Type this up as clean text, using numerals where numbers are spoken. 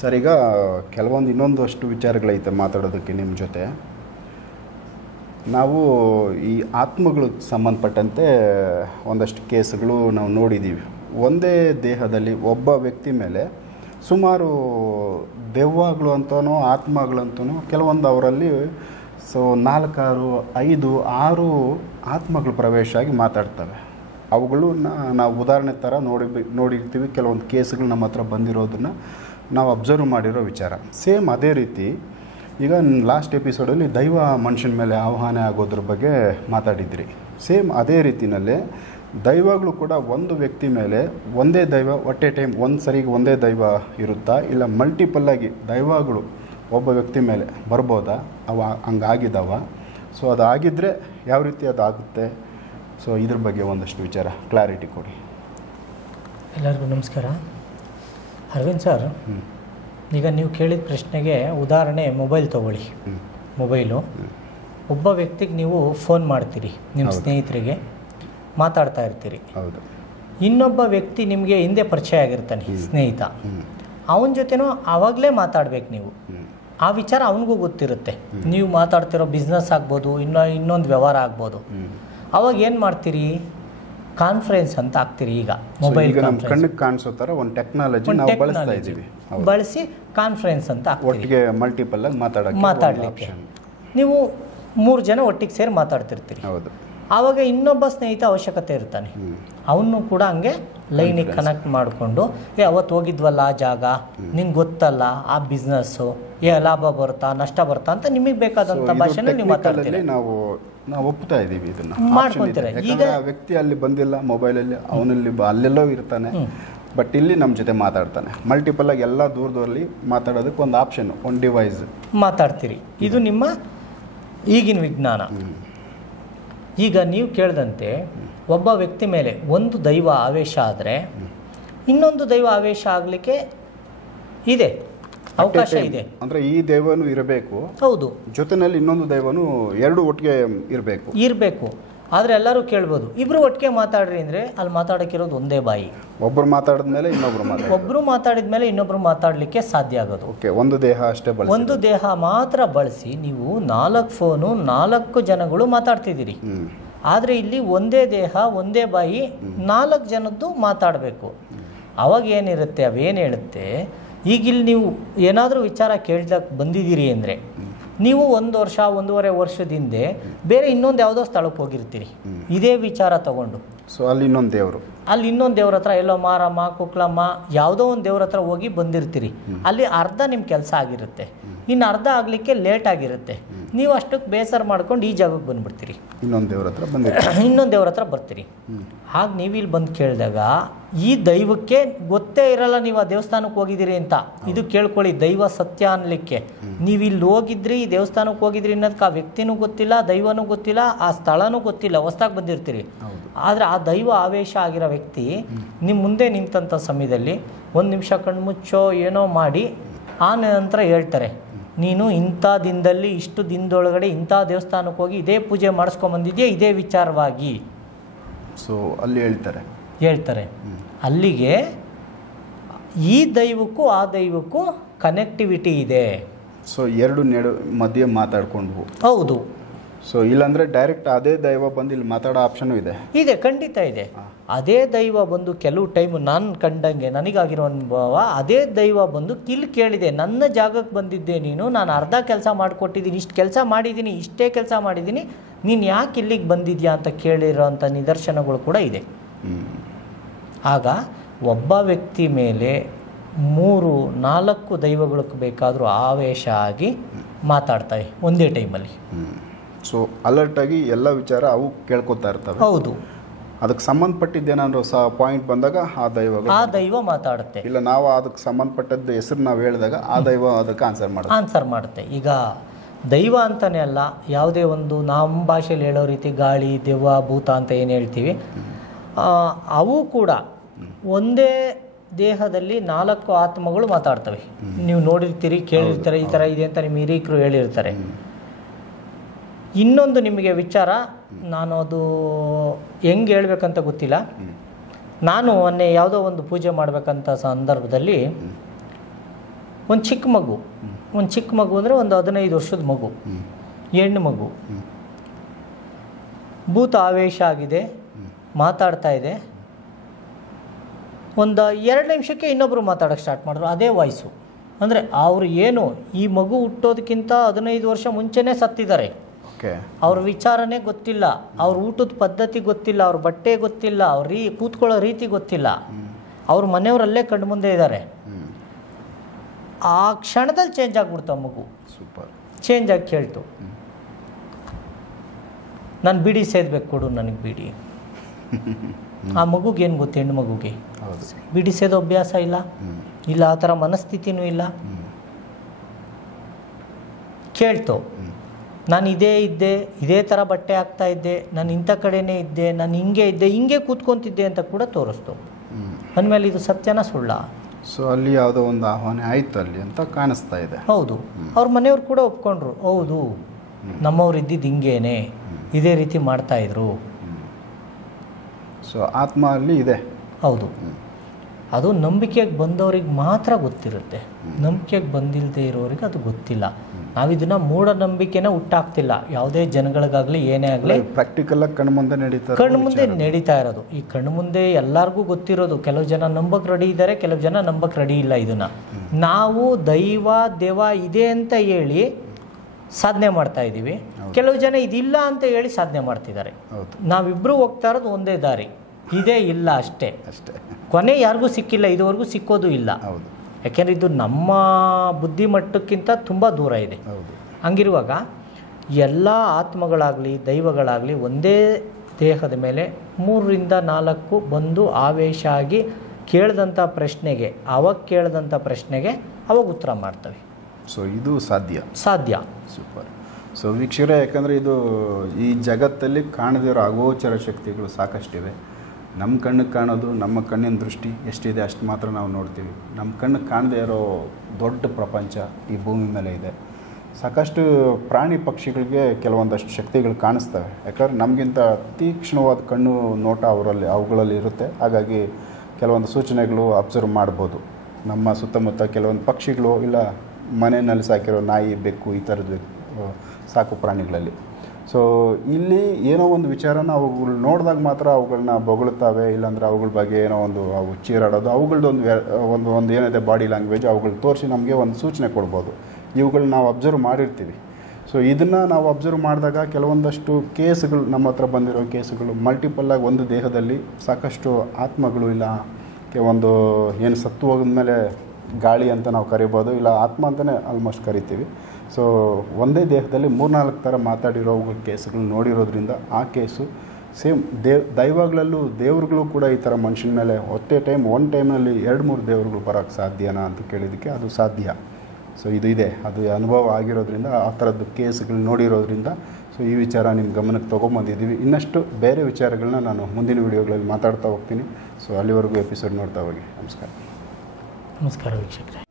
Sir, ಈಗ ಇನ್ನೊಂದಷ್ಟು ವಿಚಾರಗಳೈತೆ ಮಾತಾಡೋದಕ್ಕೆ ನಿಮ್ಮ ಜೊತೆ. ನಾವು ಈ ಆತ್ಮಗಳಿಗೆ ಸಂಬಂಧಪಟ್ಟಂತೆ ಒಂದಷ್ಟು ಕೇಸ್ಗಳು ನಾವು ನೋಡಿದ್ದೀವಿ. ಒಂದೇ ದೇಹದಲ್ಲಿ ಒಬ್ಬ ವ್ಯಕ್ತಿ ಮೇಲೆ ಸುಮಾರು ದೆವ್ವಗಳು ಅಂತನೋ ಆತ್ಮಗಳಂತನೋ ಕೆಲವೊಂದು ಅವರಲ್ಲಿ 4, 5, 6 ಆತ್ಮಗಳು ಪ್ರವೇಶ ಆಗಿ ಮಾತಾಡ್ತವೆ. ಅವುಗಳನ್ನ ನಾವು ಉದಾಹರಣೆ ಥರ ನೋಡಿರ್ತೀವಿ. ಕೆಲವೊಂದು ಕೇಸ್ಗಳು ನಮ್ಮ ಹತ್ರ ಬಂದಿರೋದನ್ನು ನಾವು ಅಬ್ಸರ್ವ್ ಮಾಡಿರೋ ವಿಚಾರ. ಸೇಮ್ ಅದೇ ರೀತಿ ಈಗ ಲಾಸ್ಟ್ ಎಪಿಸೋಡಲ್ಲಿ ದೈವ ಮನುಷ್ಯನ ಮೇಲೆ ಆಹ್ವಾನ ಆಗೋದ್ರ ಬಗ್ಗೆ ಮಾತಾಡಿದ್ರಿ. ಸೇಮ್ ಅದೇ ರೀತಿಯಲ್ಲೇ ದೈವಗಳು ಕೂಡ ಒಂದು ವ್ಯಕ್ತಿ ಮೇಲೆ ಒಂದೇ ದೈವ ಒಟ್ಟೆ ಟೈಮ್ ಒಂದು ಸರಿಗೆ ಒಂದೇ ದೈವ ಇರುತ್ತಾ, ಇಲ್ಲ ಮಲ್ಟಿಪಲ್ಲಾಗಿ ದೈವಗಳು ಒಬ್ಬ ವ್ಯಕ್ತಿ ಮೇಲೆ ಬರ್ಬೋದಾ? ಹಂಗಾಗಿದ್ದಾವ? ಸೊ ಅದಾಗಿದ್ದರೆ ಯಾವ ರೀತಿ ಅದಾಗುತ್ತೆ? ಸೊ ಇದ್ರ ಬಗ್ಗೆ ಒಂದಷ್ಟು ವಿಚಾರ ಕ್ಲಾರಿಟಿ ಕೊಡಿ. ಎಲ್ಲರಿಗೂ ನಮಸ್ಕಾರ. ಅರವಿಂದ್ ಸರ್, ಈಗ ನೀವು ಕೇಳಿದ ಪ್ರಶ್ನೆಗೆ ಉದಾಹರಣೆ ಮೊಬೈಲ್ ತೊಗೊಳ್ಳಿ. ಮೊಬೈಲು ಒಬ್ಬ ವ್ಯಕ್ತಿಗೆ ನೀವು ಫೋನ್ ಮಾಡ್ತೀರಿ, ನಿಮ್ಮ ಸ್ನೇಹಿತರಿಗೆ ಮಾತಾಡ್ತಾ ಇರ್ತೀರಿ. ಹೌದು. ಇನ್ನೊಬ್ಬ ವ್ಯಕ್ತಿ ನಿಮಗೆ ಹಿಂದೆ ಪರಿಚಯ ಆಗಿರ್ತಾನೆ, ಸ್ನೇಹಿತ. ಅವನ ಜೊತೆನೂ ಆವಾಗಲೇ ಮಾತಾಡ್ಬೇಕು ನೀವು. ಆ ವಿಚಾರ ಅವನಿಗೂ ಗೊತ್ತಿರುತ್ತೆ. ನೀವು ಮಾತಾಡ್ತಿರೋ ಬಿಸ್ನೆಸ್ ಆಗ್ಬೋದು, ಇನ್ನೊಂದು ವ್ಯವಹಾರ ಆಗ್ಬೋದು. ಅವಾಗ ಏನು ಮಾಡ್ತೀರಿ? ಕಾನ್ಫರೆನ್ಸ್ ಅಂತ ಆಗ್ತೀರಿ. ಈಗ ಮೊಬೈಲ್ ಕಣ್ಣಿಗೆ ಕಾಣಿಸೋ ಥರ ಒಂದು ಟೆಕ್ನಾಲಜಿ ನಾವು ಬಳಸ್ತಾ ಇದ್ದೀವಿ. ಬಳಸಿ ಕಾನ್ಫರೆನ್ಸ್ ಅಂತ ಒಟ್ಟಿಗೆ ಮಲ್ಟಿಪಲ್ ಆಗಿ ಮಾತಾಡಲಿಕ್ಕೆ ನೀವು 3 ಜನ ಒಟ್ಟಿಗೆ ಸೇರಿ ಮಾತಾಡ್ತಿರ್ತೀರಿ. ಹೌದು. ಆವಾಗ ಇನ್ನೊಬ್ಬ ಸ್ನೇಹಿತ ಅವಶ್ಯಕತೆ ಇರ್ತಾನೆ. ಅವನು ಕೂಡ ಹಂಗೆ ಲೈನಿಗೆ ಕನೆಕ್ಟ್ ಮಾಡಿಕೊಂಡು, ಅವತ್ತು ಹೋಗಿದ್ವಲ್ಲ ಆ ಜಾಗ, ನಿಂಗೆ ಗೊತ್ತಲ್ಲ ಆ ಬಿಸ್ನೆಸ್ಸು, ಲಾಭ ಬರುತ್ತಾ ನಷ್ಟ ಬರುತ್ತಾ ಅಂತ ನಿಮಗೆ ಬೇಕಾದಂಥ ಭಾಷೆನ ನೀವು ಮಾತಾಡ್ತೀರಿ. ನಾವು ಒಪ್ತಾ ಇದ್ದೀವಿ, ಇದನ್ನು ಮಾಡ್ಕೊತೀರ. ಈಗ ವ್ಯಕ್ತಿ ಅಲ್ಲಿ ಬಂದಿಲ್ಲ, ಮೊಬೈಲಲ್ಲಿ ಅವನಲ್ಲಿ ಅಲ್ಲೆಲ್ಲೋ ಇರ್ತಾನೆ, ಬಟ್ ಇಲ್ಲಿ ನಮ್ಮ ಜೊತೆ ಮಾತಾಡ್ತಾನೆ. ಮಲ್ಟಿಪಲ್ ಆಗಿ ಎಲ್ಲ ದೂರದಲ್ಲಿ ಮಾತಾಡೋದಕ್ಕೆ ಒಂದು ಆಪ್ಷನ್, ಒಂದು ಡಿವೈಸ್ ಮಾತಾಡ್ತೀರಿ. ಇದು ನಿಮ್ಮ ಈಗಿನ ವಿಜ್ಞಾನ. ಈಗ ನೀವು ಕೇಳಿದಂತೆ ಒಬ್ಬ ವ್ಯಕ್ತಿ ಮೇಲೆ ಒಂದು ದೈವ ಆವೇಶ ಆದರೆ ಇನ್ನೊಂದು ದೈವ ಆವೇಶ ಆಗಲಿಕ್ಕೆ ಇದೆ, ಅವಕಾಶ ಇದೆ. ಅಂದರೆ ಈ ದೈವನೂ ಇರಬೇಕು, ಹೌದು, ಜೊತೆಯಲ್ಲಿ ಇನ್ನೊಂದು ದೈವನೂ ಎರಡು ಒಟ್ಟಿಗೆ ಇರಬೇಕು. ಆದರೆ ಎಲ್ಲರೂ ಕೇಳ್ಬೋದು, ಇಬ್ಬರು ಒಟ್ಟಿಗೆ ಮಾತಾಡ್ರಿ ಅಂದರೆ ಅಲ್ಲಿ ಮಾತಾಡೋಕ್ಕಿರೋದು ಒಂದೇ ಬಾಯಿ. ಒಬ್ಬರು ಮಾತಾಡಿದ್ಮೇಲೆ ಒಬ್ಬರು ಮಾತಾಡಿದ ಮೇಲೆ ಇನ್ನೊಬ್ರು ಮಾತಾಡಲಿಕ್ಕೆ ಸಾಧ್ಯ ಆಗೋದು. ಒಂದು ದೇಹ ಅಷ್ಟೇ, ಒಂದು ದೇಹ ಮಾತ್ರ ಬಳಸಿ ನೀವು 4 ಫೋನು 4 ಜನಗಳು ಮಾತಾಡ್ತಿದ್ದೀರಿ. ಆದರೆ ಇಲ್ಲಿ ಒಂದೇ ದೇಹ ಒಂದೇ ಬಾಯಿ 4 ಜನದ್ದು ಮಾತಾಡಬೇಕು. ಅವಾಗ ಏನಿರುತ್ತೆ, ಅವೇನು ಹೇಳುತ್ತೆ, ಈಗಿಲ್ಲಿ ನೀವು ಏನಾದರೂ ವಿಚಾರ ಕೇಳಿದಾಗ ಬಂದಿದ್ದೀರಿ ಅಂದರೆ ನೀವು 1 ವರ್ಷ 1.5 ವರ್ಷದ ಹಿಂದೆ ಬೇರೆ ಇನ್ನೊಂದು ಯಾವುದೋ ಸ್ಥಳಕ್ಕೆ ಹೋಗಿರ್ತೀರಿ ಇದೇ ವಿಚಾರ ತಗೊಂಡು. ಸೊ ಅಲ್ಲಿ ಇನ್ನೊಂದು ದೇವ್ರ ಹತ್ರ ಎಲ್ಲೋ ಮಾರಮ್ಮ ಕುಕ್ಲಮ್ಮ ಯಾವುದೋ ಒಂದು ದೇವ್ರ ಹತ್ರ ಹೋಗಿ ಬಂದಿರ್ತೀರಿ. ಅಲ್ಲಿ ಅರ್ಧ ನಿಮ್ಮ ಕೆಲಸ ಆಗಿರುತ್ತೆ, ಇನ್ನು ಅರ್ಧ ಆಗಲಿಕ್ಕೆ ಲೇಟ್ ಆಗಿರುತ್ತೆ. ನೀವು ಅಷ್ಟಕ್ಕೆ ಬೇಸರ ಮಾಡ್ಕೊಂಡು ಈ ಜಾಗಕ್ಕೆ ಬಂದುಬಿಡ್ತೀರಿ, ಇನ್ನೊಂದು ದೇವ್ರ ಹತ್ರ ಬರ್ತೀರಿ. ಆಗ ನೀವು ಇಲ್ಲಿ ಬಂದು ಕೇಳಿದಾಗ ಈ ದೈವಕ್ಕೆ ಗೊತ್ತೇ ಇರಲ್ಲ ನೀವು ಆ ದೇವಸ್ಥಾನಕ್ಕೆ ಹೋಗಿದ್ದೀರಿ ಅಂತ. ಇದು ಕೇಳ್ಕೊಳ್ಳಿ, ದೈವ ಸತ್ಯ ಅನ್ನಲಿಕ್ಕೆ ನೀವು ಇಲ್ಲಿ ಹೋಗಿದ್ರಿ, ಈ ದೇವಸ್ಥಾನಕ್ಕೆ ಹೋಗಿದ್ರಿ ಅನ್ನೋದಕ್ಕೆ ಆ ವ್ಯಕ್ತಿನೂ ಗೊತ್ತಿಲ್ಲ, ದೈವನೂ ಗೊತ್ತಿಲ್ಲ, ಆ ಸ್ಥಳನೂ ಗೊತ್ತಿಲ್ಲ, ಹೊಸ್ದಾಗಿ ಬಂದಿರ್ತೀರಿ. ಆದರೆ ಆ ದೈವ ಆವೇಶ ಆಗಿರೋ ವ್ಯಕ್ತಿ ನಿಮ್ಮ ಮುಂದೆ ನಿಂತಂಥ ಸಮಯದಲ್ಲಿ 1 ನಿಮಿಷ ಕಣ್ಮುಚ್ಚೋ ಏನೋ ಮಾಡಿ ಆ ನಂತರ ಹೇಳ್ತಾರೆ, ನೀನು ಇಂಥ ದಿನದಲ್ಲಿ ಇಷ್ಟು ದಿನದೊಳಗಡೆ ಇಂಥ ದೇವಸ್ಥಾನಕ್ಕೆ ಹೋಗಿ ಇದೇ ಪೂಜೆ ಮಾಡಿಸ್ಕೊಂಬಂದಿದ್ಯಾ ಇದೇ ವಿಚಾರವಾಗಿ. ಸೊ ಅಲ್ಲಿ ಹೇಳ್ತಾರೆ ಅಲ್ಲಿಗೆ ಈ ದೈವಕ್ಕೂ ಆ ದೈವಕ್ಕೂ ಕನೆಕ್ಟಿವಿಟಿ ಇದೆ. ಸೊ ಎರಡು ಮಧ್ಯೆ ಮಾತಾಡ್ಕೊಂಡು, ಹೌದು. ಸೊ ಇಲ್ಲಾಂದರೆ ಡೈರೆಕ್ಟ್ ಅದೇ ದೈವ ಬಂದು ಇಲ್ಲಿ ಮಾತಾಡೋ ಆಪ್ಷನು ಇದೆ, ಖಂಡಿತ ಇದೆ. ಅದೇ ದೈವ ಬಂದು ಕೆಲವು ಟೈಮ್ ನಾನು ಕಂಡಂಗೆ ನನಗಾಗಿರೋ ಅನುಭವ, ಅದೇ ದೈವ ಬಂದು ಕೇಳಿದೆ, ನನ್ನ ಜಾಗಕ್ಕೆ ಬಂದಿದ್ದೆ ನೀನು, ನಾನು ಅರ್ಧ ಕೆಲಸ ಮಾಡಿಕೊಟ್ಟಿದ್ದೀನಿ, ಇಷ್ಟು ಕೆಲಸ ಮಾಡಿದ್ದೀನಿ, ಇಷ್ಟೇ ಕೆಲಸ ಮಾಡಿದ್ದೀನಿ, ನೀನು ಯಾಕೆ ಇಲ್ಲಿಗೆ ಬಂದಿದ್ಯಾ ಅಂತ ಕೇಳಿರೋಂಥ ನಿದರ್ಶನಗಳು ಕೂಡ ಇದೆ. ಆಗ ಒಬ್ಬ ವ್ಯಕ್ತಿ ಮೇಲೆ 3-4 ದೈವಗಳಿಗೆ ಬೇಕಾದರೂ ಆವೇಶ ಆಗಿ ಮಾತಾಡ್ತವೆ ಒಂದೇ ಟೈಮಲ್ಲಿ. ಸೊ ಅಲರ್ಟ್ ಆಗಿ ಎಲ್ಲ ವಿಚಾರ ಅವು ಕೇಳ್ಕೊತಾ ಇರ್ತವೆ. ಹೌದು. ಅದಕ್ಕೆ ಸಂಬಂಧಪಟ್ಟಿದ್ದೇನಾದ್ರು ಪಾಯಿಂಟ್ ಬಂದಾಗ ಆ ದೈವ ಮಾತಾಡುತ್ತೆ. ಇಲ್ಲ ನಾವು ಅದಕ್ಕೆ ಸಂಬಂಧಪಟ್ಟದ್ದು ಹೆಸರು ನಾವು ಹೇಳಿದಾಗ ಆ ದೈವ ಅದಕ್ಕೆ ಆನ್ಸರ್ ಮಾಡುತ್ತೆ. ಈಗ ದೈವ ಅಂತಾನೆ ಅಲ್ಲ, ಯಾವುದೇ ಒಂದು ನಮ್ಮ ಭಾಷೆಯಲ್ಲಿ ಹೇಳೋ ರೀತಿ ಗಾಳಿ, ದೆವ್ವ, ಭೂತ ಅಂತ ಏನು ಹೇಳ್ತೀವಿ, ಅವು ಕೂಡ ಒಂದೇ ದೇಹದಲ್ಲಿ 4 ಆತ್ಮಗಳು ಮಾತಾಡ್ತವೆ. ನೀವು ನೋಡಿರ್ತೀರಿ, ಕೇಳಿರ್ತಾರೆ, ಈ ಥರ ಇದೆ ಅಂತ ನಿಮ್ಮ ಹಿರಿಕರು ಹೇಳಿರ್ತಾರೆ. ಇನ್ನೊಂದು ನಿಮಗೆ ವಿಚಾರ, ನಾನು ಅದು ಹೆಂಗೆ ಹೇಳ್ಬೇಕಂತ ಗೊತ್ತಿಲ್ಲ. ನಾನು ಮೊನ್ನೆ ಯಾವುದೋ ಒಂದು ಪೂಜೆ ಮಾಡಬೇಕಂತ ಸಂದರ್ಭದಲ್ಲಿ ಒಂದು ಚಿಕ್ಕ ಮಗು, ಒಂದು ಚಿಕ್ಕ ಮಗು ಅಂದರೆ ಒಂದು 15 ವರ್ಷದ ಮಗು, ಹೆಣ್ಣು ಮಗು, ಭೂತ ಆವೇಶ ಆಗಿದೆ, ಮಾತಾಡ್ತಾ ಇದೆ. ಒಂದು 2 ನಿಮಿಷಕ್ಕೆ ಇನ್ನೊಬ್ಬರು ಮಾತಾಡೋಕ್ಕೆ ಸ್ಟಾರ್ಟ್ ಮಾಡಿದ್ರು, ಅದೇ ವಾಯ್ಸು. ಅಂದರೆ ಅವರು ಏನು ಈ ಮಗು ಹುಟ್ಟೋದಕ್ಕಿಂತ 15 ವರ್ಷ ಮುಂಚೆನೇ ಸತ್ತಿದ್ದಾರೆ. ಅವ್ರ ವಿಚಾರನೇ ಗೊತ್ತಿಲ್ಲ, ಅವ್ರ ಊಟದ ಪದ್ಧತಿ ಗೊತ್ತಿಲ್ಲ, ಅವ್ರ ಬಟ್ಟೆ ಗೊತ್ತಿಲ್ಲ, ಅವ್ರ ಕೂತ್ಕೊಳ್ಳೋ ರೀತಿ ಗೊತ್ತಿಲ್ಲ. ಅವ್ರ ಮನೆಯವರಲ್ಲೇ ಕಣ್ಣು ಮುಂದೆ ಇದ್ದಾರೆ. ಆ ಕ್ಷಣದಲ್ಲಿ ಚೇಂಜ್ ಆಗಿಬಿಡ್ತು ಆ ಮಗು. ಸೂಪರ್. ಚೇಂಜ್ ಆಗಿ ಕೇಳ್ತು, ನಾನು ಬೀಡಿ ಸೇದಬೇಕು, ಕೊಡು ನನಗೆ ಬೀಡಿ. ಆ ಮಗುಗೆ ಏನು ಗೊತ್ತು, ಹೆಣ್ಣು ಮಗುಗೆ ಬೀಡಿ ಸೇದೋ ಅಭ್ಯಾಸ ಇಲ್ಲ, ಆ ಥರ ಮನಸ್ಥಿತಿನೂ ಇಲ್ಲ. ಕೇಳ್ತು, ನಾನು ಇದೇ ಥರ ಬಟ್ಟೆ ಹಾಕ್ತಾ ಇದ್ದೆ, ನಾನು ಇಂಥ ಕಡೆನೇ ಇದ್ದೆ, ನಾನು ಹಿಂಗೆ ಕೂತ್ಕೊತಿದ್ದೆ ಅಂತ ಕೂಡ ತೋರಿಸ್ತು. ಅಂದಮೇಲೆ ಇದು ಸತ್ಯನ ಸುಳ್ಳ? ಸೊ ಅಲ್ಲಿ ಯಾವುದೋ ಒಂದು ಆಹ್ವಾನ ಆಯ್ತು ಅಲ್ಲಿ ಅಂತ ಕಾಣಿಸ್ತಾ ಇದೆ. ಹೌದು, ಅವ್ರ ಮನೆಯವ್ರು ಕೂಡ ಒಪ್ಕೊಂಡ್ರು, ಹೌದು ನಮ್ಮವ್ರು ಇದ್ದಿದ್ದು ಹಿಂಗೇನೆ, ಇದೇ ರೀತಿ ಮಾಡ್ತಾಯಿದ್ರು. ಸೊ ಆತ್ಮ ಅಲ್ಲಿ ಇದೆ. ಹೌದು, ಅದು ನಂಬಿಕೆಗೆ ಬಂದವ್ರಿಗೆ ಮಾತ್ರ ಗೊತ್ತಿರುತ್ತೆ, ನಂಬಿಕೆಗೆ ಬಂದಿಲ್ಲದೆ ಇರೋರಿಗೆ ಅದು ಗೊತ್ತಿಲ್ಲ. ನಾವಿದನ್ನು ಮೂಢನಂಬಿಕೆನ ಹುಟ್ಟಾಕ್ತಿಲ್ಲ, ಯಾವುದೇ ಜನಗಳಿಗಾಗಲಿ ಏನೇ ಆಗಲಿ ಪ್ರಾಕ್ಟಿಕಲಾಗಿ ಕಣ್ಣು ಮುಂದೆ ನಡೀತಾ ಇರೋದು. ಈ ಕಣ್ಣು ಮುಂದೆ ಎಲ್ಲರಿಗೂ ಗೊತ್ತಿರೋದು. ಕೆಲವು ಜನ ನಂಬಕ್ಕೆ ರೆಡಿ ಇದ್ದಾರೆ, ಕೆಲವು ಜನ ನಂಬಕ್ಕೆ ರೆಡಿ ಇಲ್ಲ. ಇದನ್ನು ನಾವು ದೆವ್ವ ಇದೆ ಅಂತ ಹೇಳಿ ಸಾಧನೆ ಮಾಡ್ತಾ ಇದ್ದೀವಿ, ಕೆಲವು ಜನ ಇದಿಲ್ಲ ಅಂತ ಹೇಳಿ ಸಾಧನೆ ಮಾಡ್ತಿದ್ದಾರೆ. ನಾವಿಬ್ಬರು ಹೋಗ್ತಾ ಇರೋದು ಒಂದೇ ದಾರಿ, ಇದೇ ಇಲ್ಲ ಅಷ್ಟೇ. ಕೊನೆ ಯಾರಿಗೂ ಸಿಕ್ಕಿಲ್ಲ, ಇದುವರೆಗೂ ಸಿಕ್ಕೋದು ಇಲ್ಲ. ಯಾಕೆಂದರೆ ಇದು ನಮ್ಮ ಬುದ್ಧಿಮಟ್ಟಕ್ಕಿಂತ ತುಂಬ ದೂರ ಇದೆ. ಹಂಗಿರುವಾಗ ಎಲ್ಲ ಆತ್ಮಗಳಾಗಲಿ ದೈವಗಳಾಗಲಿ ಒಂದೇ ದೇಹದ ಮೇಲೆ 3 ರಿಂದ 4 ಬಂದು ಆವೇಶ ಆಗಿ ಕೇಳಿದಂಥ ಪ್ರಶ್ನೆಗೆ ಅವಾಗ ಉತ್ತರ ಮಾಡ್ತವೆ. ಸೊ ಇದು ಸಾಧ್ಯ. ಸೂಪರ್. ಸೊ ವೀಕ್ಷಕರೇ, ಯಾಕಂದರೆ ಇದು ಈ ಜಗತ್ತಲ್ಲಿ ಕಾಣದಿರೋ ಅಗೋಚರ ಶಕ್ತಿಗಳು ಸಾಕಷ್ಟಿವೆ. ನಮ್ಮ ಕಣ್ಣಿಗೆ ಕಾಣೋದು, ನಮ್ಮ ಕಣ್ಣಿನ ದೃಷ್ಟಿ ಎಷ್ಟಿದೆ ಅಷ್ಟು ಮಾತ್ರ ನಾವು ನೋಡ್ತೀವಿ. ನಮ್ಮ ಕಣ್ಣಿಗೆ ಕಾಣದೇ ಇರೋ ದೊಡ್ಡ ಪ್ರಪಂಚ ಈ ಭೂಮಿ ಮೇಲೆ ಇದೆ. ಸಾಕಷ್ಟು ಪ್ರಾಣಿ ಪಕ್ಷಿಗಳಿಗೆ ಕೆಲವೊಂದಷ್ಟು ಶಕ್ತಿಗಳು ಕಾಣಿಸ್ತವೆ, ಯಾಕಂದ್ರೆ ನಮಗಿಂತ ತೀಕ್ಷ್ಣವಾದ ಕಣ್ಣು ನೋಟ ಅವುಗಳಲ್ಲಿ ಇರುತ್ತೆ. ಹಾಗಾಗಿ ಕೆಲವೊಂದು ಸೂಚನೆಗಳು ಅಬ್ಸರ್ವ್ ಮಾಡ್ಬೋದು. ನಮ್ಮ ಸುತ್ತಮುತ್ತ ಕೆಲವೊಂದು ಪಕ್ಷಿಗಳು, ಇಲ್ಲ ಮನೆಯಲ್ಲಿ ಸಾಕಿರೋ ನಾಯಿ, ಬೆಕ್ಕು, ಈ ಥರದ್ದು ಸಾಕು ಪ್ರಾಣಿಗಳಲ್ಲಿ. ಸೊ ಇಲ್ಲಿ ಏನೋ ಒಂದು ವಿಚಾರನ ಅವುಗಳು ನೋಡಿದಾಗ ಮಾತ್ರ ಅವುಗಳನ್ನ ಬೊಗಳುತ್ತವೆ, ಇಲ್ಲಾಂದರೆ ಅವುಗಳ ಬಗ್ಗೆ ಏನೋ ಒಂದು ಅವು ಚೀರಾಡೋದು, ಅವುಗಳದ್ದು ಒಂದು ಏನಿದೆ ಬಾಡಿ ಲ್ಯಾಂಗ್ವೇಜ್ ಅವುಗಳು ತೋರಿಸಿ ನಮಗೆ ಒಂದು ಸೂಚನೆ ಕೊಡ್ಬೋದು. ಇವುಗಳನ್ನ ನಾವು ಅಬ್ಸರ್ವ್ ಮಾಡಿರ್ತೀವಿ. ಸೊ ಇದನ್ನು ನಾವು ಅಬ್ಸರ್ವ್ ಮಾಡಿದಾಗ ಕೆಲವೊಂದಷ್ಟು ಕೇಸುಗಳು, ನಮ್ಮ ಹತ್ರ ಬಂದಿರೋ ಕೇಸುಗಳು ಮಲ್ಟಿಪಲ್ಲಾಗಿ ಒಂದು ದೇಹದಲ್ಲಿ ಸಾಕಷ್ಟು ಆತ್ಮಗಳು, ಇಲ್ಲ ಒಂದು ಏನು ಸತ್ತು ಹೋಗಿದ್ಮೇಲೆ ಗಾಳಿ ಅಂತ ನಾವು ಕರಿಬೋದು, ಇಲ್ಲ ಆತ್ಮ ಅಂತಲೇ ಆಲ್ಮೋಸ್ಟ್ ಕರಿತೀವಿ. ಸೊ ಒಂದೇ ದೇಹದಲ್ಲಿ 3-4 ಥರ ಮಾತಾಡಿರೋ ಕೇಸುಗಳು ನೋಡಿರೋದ್ರಿಂದ ಆ ಕೇಸು ಸೇಮ್ ದೈವಗಳಲ್ಲೂ ದೇವ್ರುಗಳು ಕೂಡ ಈ ಥರ ಮನುಷ್ಯನ ಮೇಲೆ ಒನ್ ಟೈಮ್ನಲ್ಲಿ 2-3 ದೇವ್ರುಗಳು ಬರೋಕ್ಕೆ ಸಾಧ್ಯನಾ ಅಂತ ಕೇಳಿದ್ದಕ್ಕೆ ಅದು ಸಾಧ್ಯ. ಸೊ ಇದು ಇದೆ, ಅದು ಅನುಭವ ಆಗಿರೋದ್ರಿಂದ, ಆ ಥರದ್ದು ಕೇಸುಗಳು ನೋಡಿರೋದ್ರಿಂದ ಸೊ ಈ ವಿಚಾರ ನಿಮ್ಮ ಗಮನಕ್ಕೆ ತೊಗೊಂಬಂದಿದ್ದೀವಿ. ಇನ್ನಷ್ಟು ಬೇರೆ ವಿಚಾರಗಳನ್ನ ನಾನು ಮುಂದಿನ ವೀಡಿಯೋಗಳಲ್ಲಿ ಮಾತಾಡ್ತಾ ಹೋಗ್ತೀನಿ. ಸೊ ಅಲ್ಲಿವರೆಗೂ ಎಪಿಸೋಡ್ ನೋಡ್ತಾ ಹೋಗಿ. ನಮಸ್ಕಾರ ವೀಕ್ಷಕರೇ.